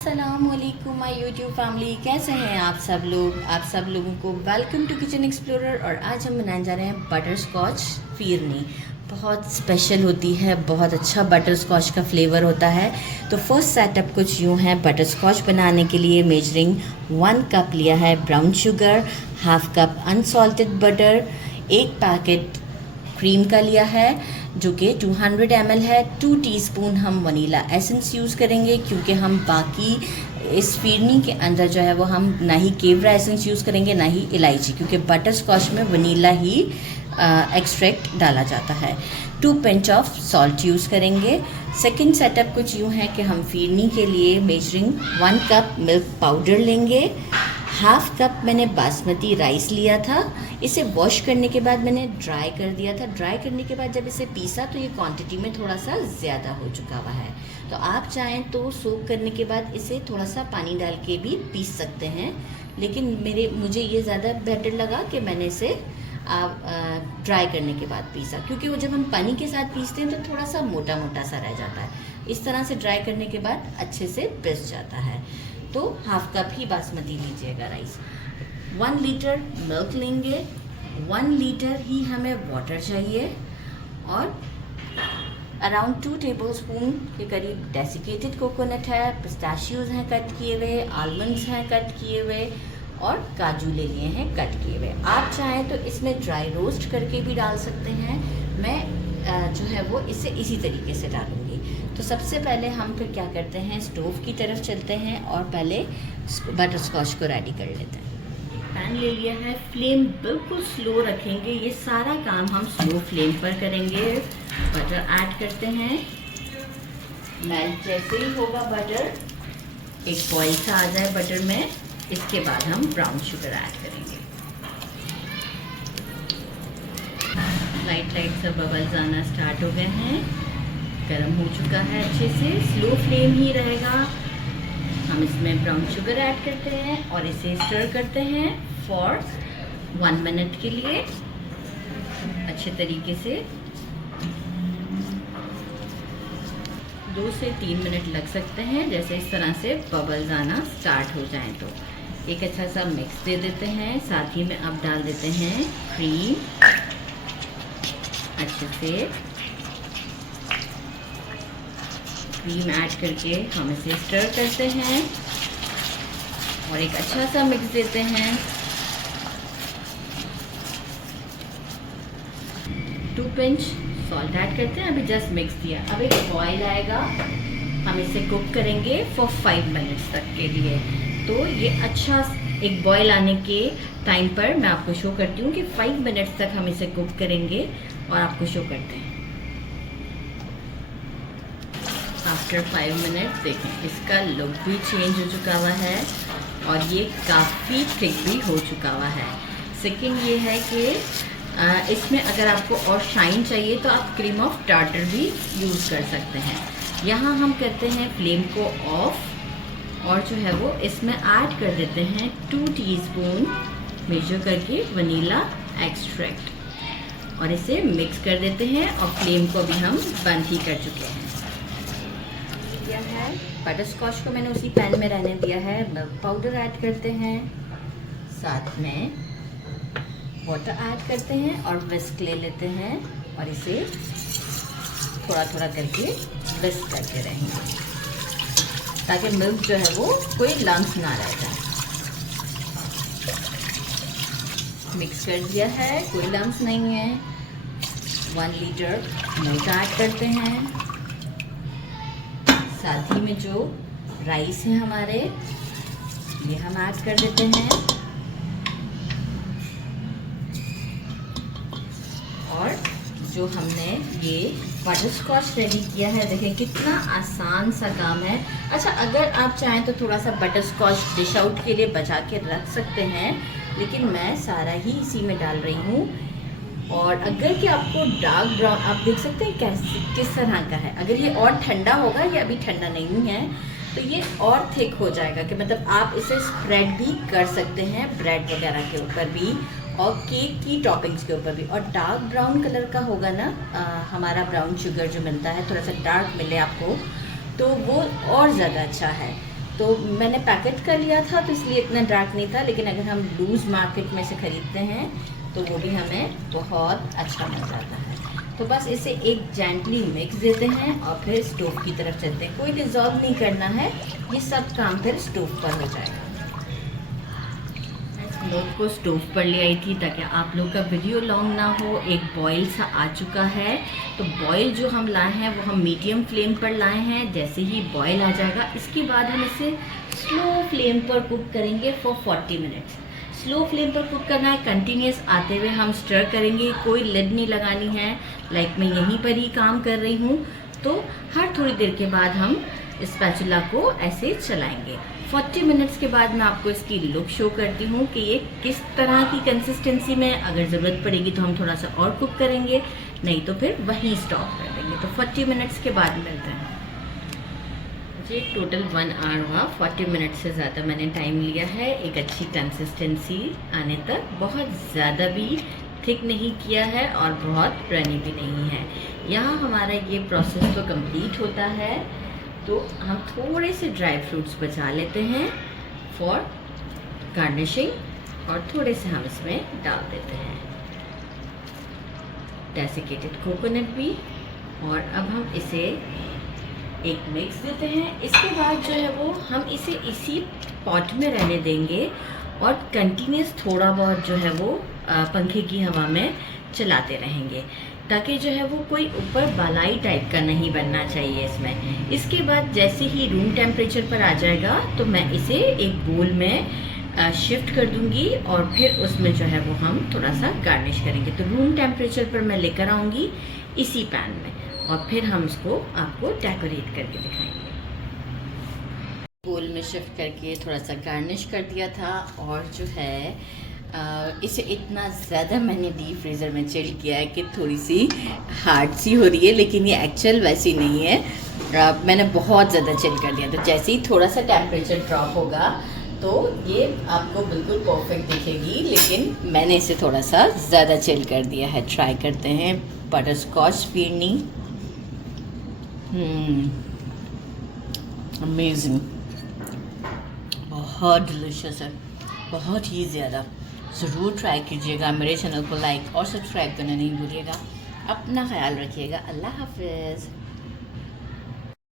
अस्सलामुअलैकुम my YouTube family, कैसे हैं आप सब लोग। आप सब लोगों को वेलकम टू किचन एक्सप्लोरर। और आज हम बनाने जा रहे हैं बटर स्कॉच फिरनी। बहुत स्पेशल होती है, बहुत अच्छा बटर स्कॉच का फ्लेवर होता है। तो फर्स्ट सेटअप कुछ यूँ है। बटर स्कॉच बनाने के लिए मेजरिंग 1 कप लिया है brown sugar, half cup unsalted butter, 1 packet cream का लिया है जो कि 200 ml है। 2 टीस्पून हम वनीला एसेंस यूज़ करेंगे क्योंकि हम बाकी इस फिरनी के अंदर जो है वो हम ना ही केवड़ा एसेंस यूज़ करेंगे ना ही इलायची, क्योंकि बटर स्कॉच में वनीला ही एक्सट्रैक्ट डाला जाता है। 2 पिंच ऑफ सॉल्ट यूज़ करेंगे। सेकंड सेटअप कुछ यूँ है कि हम फिरनी के लिए मेजरिंग 1 कप मिल्क पाउडर लेंगे। हाफ कप मैंने बासमती राइस लिया था। इसे वॉश करने के बाद मैंने ड्राई कर दिया था। ड्राई करने के बाद जब इसे पीसा तो ये क्वांटिटी में थोड़ा सा ज़्यादा हो चुका हुआ है। तो आप चाहें तो सोक करने के बाद इसे थोड़ा सा पानी डाल के भी पीस सकते हैं, लेकिन मुझे ये ज़्यादा बेटर लगा कि मैंने इसे ड्राई करने के बाद पीसा, क्योंकि वो जब हम पानी के साथ पीसते हैं तो थोड़ा सा मोटा मोटा सा रह जाता है। इस तरह से ड्राई करने के बाद अच्छे से पिस जाता है। तो हाफ कप ही बासमती लीजिएगा राइस। 1 लीटर मिल्क लेंगे, 1 लीटर ही हमें वाटर चाहिए, और अराउंड 2 टेबलस्पून के करीब डेसिकेटेड कोकोनट है, पिस्ताशियोज़ हैं कट किए हुए, आलमंड्स हैं कट किए हुए, और काजू ले लिए हैं कट किए हुए। आप चाहें तो इसमें ड्राई रोस्ट करके भी डाल सकते हैं। मैं जो है वो इसे इसी तरीके से डालूंगी। तो सबसे पहले हम फिर क्या करते हैं, स्टोव की तरफ चलते हैं और पहले बटर स्कॉच को रेडी कर लेते हैं। पैन ले लिया है, फ्लेम बिल्कुल स्लो रखेंगे। ये सारा काम हम स्लो फ्लेम पर करेंगे। बटर ऐड करते हैं। मेल्ट जैसे ही होगा बटर, एक बॉईल सा आ जाए बटर में, इसके बाद हम ब्राउन शुगर ऐड करेंगे। लाइट लाइट सा बबल्स आना स्टार्ट हो गए हैं, गर्म हो चुका है अच्छे से। स्लो फ्लेम ही रहेगा। हम इसमें ब्राउन शुगर ऐड करते हैं और इसे स्टर करते हैं फॉर 1 मिनट के लिए अच्छे तरीके से। 2 से 3 मिनट लग सकते हैं। जैसे इस तरह से बबल्स आना स्टार्ट हो जाएं तो एक अच्छा सा मिक्स दे देते हैं। साथ ही में अब डाल देते हैं क्रीम अच्छे से। क्रीम ऐड करके हम इसे स्टर करते हैं और एक अच्छा सा मिक्स देते हैं। 2 पिंच सॉल्ट ऐड करते हैं। अभी जस्ट मिक्स दिया। अब एक बॉईल आएगा, हम इसे कुक करेंगे फॉर 5 मिनट्स तक के लिए। तो ये अच्छा एक बॉईल आने के टाइम पर मैं आपको शो करती हूँ कि 5 मिनट्स तक हम इसे कुक करेंगे और आपको शो करते हैं। आफ्टर 5 मिनट्स देखें, इसका लुक भी चेंज हो चुका हुआ है और ये काफ़ी थिक भी हो चुका हुआ है। सेकंड ये है कि इसमें अगर आपको और शाइन चाहिए तो आप क्रीम ऑफ टार्टर भी यूज़ कर सकते हैं। यहाँ हम करते हैं फ्लेम को ऑफ, और जो है वो इसमें ऐड कर देते हैं 2 टीस्पून मेजर करके वनीला एक्सट्रैक्ट, और इसे मिक्स कर देते हैं। और फ्लेम को भी हम बंद ही कर चुके हैं। यह है बटर स्कॉच को मैंने उसी पैन में रहने दिया है। मिल्क पाउडर ऐड करते हैं, साथ में वाटर ऐड करते हैं और विस्क ले लेते हैं और इसे थोड़ा थोड़ा करके विस्क करते रहेंगे ताकि मिल्क जो है वो कोई लम्स ना रह जाए। मिक्स कर दिया है, कोई लम्स नहीं है। 1 लीटर मिल्क ऐड करते हैं। साथ ही में जो राइस है हमारे, ये हम ऐड कर देते हैं। और जो हमने ये बटर स्कॉच रेडी किया है, देखें कितना आसान सा काम है। अच्छा, अगर आप चाहें तो थोड़ा सा बटर स्कॉच डिश आउट के लिए बचा के रख सकते हैं, लेकिन मैं सारा ही इसी में डाल रही हूँ। और अगर कि आपको डार्क ब्राउन, आप देख सकते हैं किस तरह का है। अगर ये और ठंडा होगा, ये अभी ठंडा नहीं है, तो ये और थिक हो जाएगा कि मतलब आप इसे स्प्रेड भी कर सकते हैं ब्रेड वगैरह के ऊपर भी और केक की टॉपिंग्स के ऊपर भी। और डार्क ब्राउन कलर का होगा ना, हमारा ब्राउन शुगर जो मिलता है, थोड़ा सा डार्क मिले आपको तो वो और ज़्यादा अच्छा है। तो मैंने पैकेट का लिया था तो इसलिए इतना डार्क नहीं था, लेकिन अगर हम लूज़ मार्केट में से ख़रीदते हैं तो वो भी हमें बहुत अच्छा मिल जाता है। तो बस इसे एक जेंटली मिक्स देते हैं और फिर स्टोव की तरफ चलते हैं। कोई डिज़ोल्व नहीं करना है, ये सब काम फिर स्टोव पर हो जाएगा। लोग को स्टोव पर ले आई थी ताकि आप लोग का वीडियो लॉन्ग ना हो। एक बॉयल सा आ चुका है, तो बॉयल जो हम लाए हैं वो हम मीडियम फ्लेम पर लाए हैं। जैसे ही बॉयल आ जाएगा इसके बाद हम इसे स्लो फ्लेम पर कुक करेंगे फॉर 40 मिनट्स। स्लो फ्लेम पर कुक करना है, कंटिन्यूस आते हुए हम स्टर करेंगे, कोई लिड नहीं लगानी है। लाइक मैं यहीं पर ही काम कर रही हूँ, तो हर थोड़ी देर के बाद हम स्पैचुला को ऐसे चलाएंगे। 40 मिनट्स के बाद मैं आपको इसकी लुक शो करती हूँ कि ये किस तरह की कंसिस्टेंसी में। अगर ज़रूरत पड़ेगी तो हम थोड़ा सा और कुक करेंगे, नहीं तो फिर वहीं स्टॉप कर देंगे। तो 40 मिनट्स के बाद मिलते हैं। ये टोटल 1 आवर हुआ, 40 मिनट से ज़्यादा मैंने टाइम लिया है एक अच्छी कंसिस्टेंसी आने तक। बहुत ज़्यादा भी थिक नहीं किया है और बहुत रनी भी नहीं है। यहाँ हमारा ये प्रोसेस तो कंप्लीट होता है, तो हम थोड़े से ड्राई फ्रूट्स बचा लेते हैं फॉर गार्निशिंग और थोड़े से हम इसमें डाल देते हैं डेसिकेटेड कोकोनट भी। और अब हम इसे एक मिक्स देते हैं। इसके बाद जो है वो हम इसे इसी पॉट में रहने देंगे और कंटिन्यूस थोड़ा बहुत जो है वो पंखे की हवा में चलाते रहेंगे, ताकि जो है वो कोई ऊपर बालाई टाइप का नहीं बनना चाहिए इसमें। इसके बाद जैसे ही रूम टेम्परेचर पर आ जाएगा तो मैं इसे एक बोल में शिफ्ट कर दूंगी और फिर उसमें जो है वो हम थोड़ा सा गार्निश करेंगे। तो रूम टेम्परेचर पर मैं लेकर आऊँगी इसी पैन में और फिर हम इसको आपको डेकोरेट करके दिखाएंगे। बोल में शिफ्ट करके थोड़ा सा गार्निश कर दिया था और जो है इसे इतना ज़्यादा मैंने डीप फ्रीज़र में चिल किया है कि थोड़ी सी हार्ड सी हो रही है, लेकिन ये एक्चुअल वैसी नहीं है। मैंने बहुत ज़्यादा चिल कर दिया, तो जैसे ही थोड़ा सा टेम्परेचर ड्रॉप होगा तो ये आपको बिल्कुल परफेक्ट दिखेगी, लेकिन मैंने इसे थोड़ा सा ज़्यादा चिल कर दिया है। ट्राई करते हैं बटर स्कॉच फिरनी। अमेजिंग, बहुत डिलीशियस है, बहुत ही ज़्यादा। ज़रूर ट्राई कीजिएगा। मेरे चैनल को लाइक और सब्सक्राइब करना नहीं भूलिएगा। अपना ख्याल रखिएगा। अल्लाह हाफिज़।